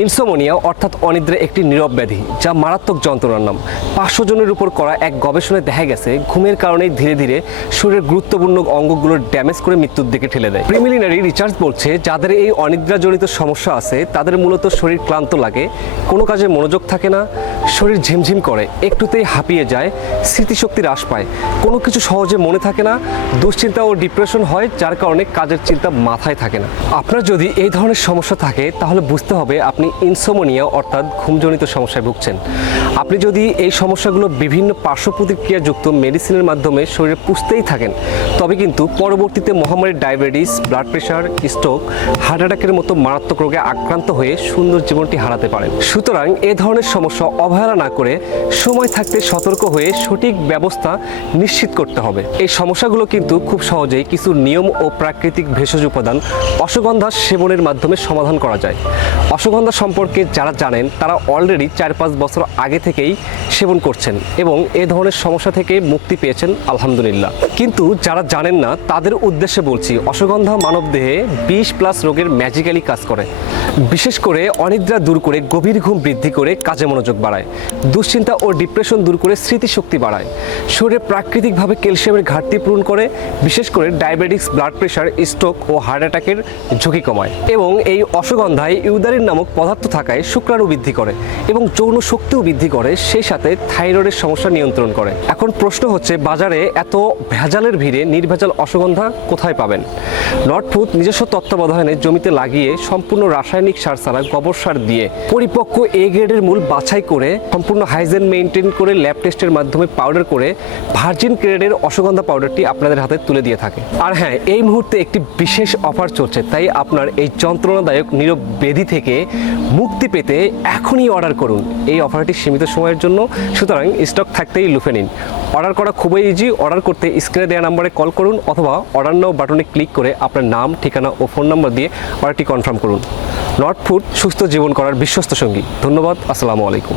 Insomnia অর্থাৎ অনিদ্রা একটি নীরব ব্যাধি, যা মারাত্মক যন্ত্রণার নাম। 500 জনের উপর করা এক গবেষণায় দেখা গেছে ঘুমের কারণেই ধীরে ধীরে শরীরের গুরুত্বপূর্ণ অঙ্গগুলোর ড্যামেজ করে মৃত্যুর দিকে ঠেলে দেয়। প্রিলিমিনারি রিসার্চ বলছে যাদের এই অনিদ্রাজনিত সমস্যা আছে তাদের মূলত শরীর ক্লান্ত লাগে, কোনো কাজে মনোযোগ থাকে না, শরীর ঝিমঝিম করে, একটুতেই হাঁপিয়ে যায়, স্মৃতিশক্তি হ্রাস পায়, কোনো কিছু সহজে মনে থাকে না, দুশ্চিন্তা ও ডিপ্রেশন হয়, যার কারণে কাজের চিন্তা মাথায় থাকে না। আপনার যদি এই ধরনের সমস্যা থাকে তাহলে বুঝতে হবে আপনি ইনসোমনিয়া অর্থাৎ ঘুমজনিত সমস্যায় ভুগছেন। আপনি যদি এই সমস্যাগুলো বিভিন্ন পার্শ্ব প্রতিক্রিয়াযুক্ত মেডিসিনের মাধ্যমে শরীরে পুষতেই থাকেন তবে কিন্তু পরবর্তীতে মহামারী diabetes, blood pressure, stroke, heart অ্যাটাকের মতো মারাত্মক রোগে আক্রান্ত হয়ে সুন্দর জীবনটি হারাতে পারেন। সুতরাং এ ধরনের সমস্যা অবহেলা না করে সময় থাকতে সতর্ক হয়ে সঠিক ব্যবস্থা নিশ্চিত করতে হবে। এই সমস্যাগুলো কিন্তু খুব সহজেই কিছু নিয়ম ও প্রাকৃতিক ভেষজ উপাদান অশ্বগন্ধা সেবনের মাধ্যমে সমাধান করা যায়। অশ্বগন্ধা সম্পর্কে যারা জানেন তারা অলরেডি 4-5 বছর আগে থেকেই সেবন করছেন এবং এ ধরনের সমস্যা থেকে মুক্তি পেয়েছেন আলহামদুলিল্লাহ। কিন্তু যারা জানেন না তাদের উদ্দেশ্যে বলছি, অশ্বগন্ধা মানবদেহে 20+ রোগের ম্যাজিক্যালি কাজ করে। বিশেষ করে অনিদ্রা দূর করে গভীর ঘুম বৃদ্ধি করে কাজে মনোযোগ বাড়ায়, দুশ্চিন্তা ও ডিপ্রেশন দূর করে স্মৃতিশক্তি বাড়ায়, শরীরে প্রাকৃতিকভাবে ক্যালসিয়ামের ঘাটতি পূরণ করে, বিশেষ করে ডায়াবেটিস, ব্লাড প্রেশার, স্ট্রোক ও হার্ট অ্যাটাকের ঝুঁকি কমায়। এবং এই অশ্বগন্ধায় ইউদারিন নামক পদার্থ থাকায় শুক্রাণু বৃদ্ধি করে এবং যৌন শক্তিও বৃদ্ধি করে, সেই সাথে থাইরয়েডের সমস্যা নিয়ন্ত্রণ করে। এখন প্রশ্ন হচ্ছে, বাজারে এত ভেজালের ভিড়ে নির্ভেজাল অশ্বগন্ধা কোথায় পাবেন? নর্থফুড নিজস্ব তত্ত্বাবধানে জমিতে লাগিয়ে সম্পূর্ণ রাসায়নিক সার ছাড়া গোবর সার দিয়ে পরিপক্ক এ গ্রেডের মূল বাছাই করে সম্পূর্ণ হাইজেন মেনটেন করে ল্যাব টেস্টের মাধ্যমে পাউডার করে ভার্জিন গ্রেডের অশ্বগন্ধা পাউডারটি আপনাদের হাতে তুলে দিয়ে থাকে। আর হ্যাঁ, এই মুহূর্তে একটি বিশেষ অফার চলছে, তাই আপনার এই যন্ত্রণাদায়ক নীরব ব্যাধি থেকে মুক্তি পেতে এখনই অর্ডার করুন। এই অফারটি সীমিত সময়ের জন্য, সুতরাং স্টক থাকতেই লুফে নিন। অর্ডার করা খুবই ইজি। অর্ডার করতে স্ক্রিনে দেওয়া নাম্বারে কল করুন অথবা অর্ডার নাও বাটনে ক্লিক করে আপনার নাম, ঠিকানা ও ফোন নাম্বার দিয়ে অর্ডারটি কনফার্ম করুন। নর্থফুড, সুস্থ জীবন করার বিশ্বস্ত সঙ্গী। ধন্যবাদ। আসসালামু আলাইকুম।